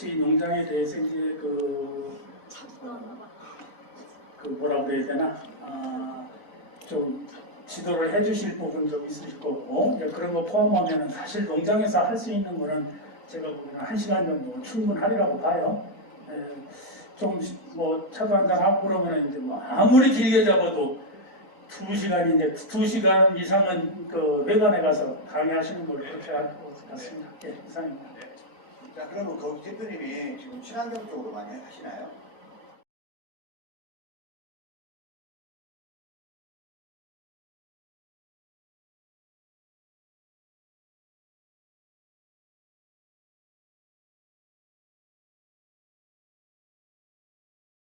녹지 농장에 대해서 이제 뭐라 그래야 되나 좀 지도를 해주실 부분도 있을 거고 그런 거 포함하면 사실 농장에서 할 수 있는 거는 제가 보기에는 1시간 정도 충분하리라고 봐요. 좀 뭐 차도 한잔 하고 그러면 이제 뭐 아무리 길게 잡아도 2시간인데 2시간 이상은 그 회관에 가서 강의하시는 걸 그렇게 할 것 같습니다. 예, 이상입니다. 자, 그러면 거기 대표님이 지금 친환경 쪽으로 많이 하시나요?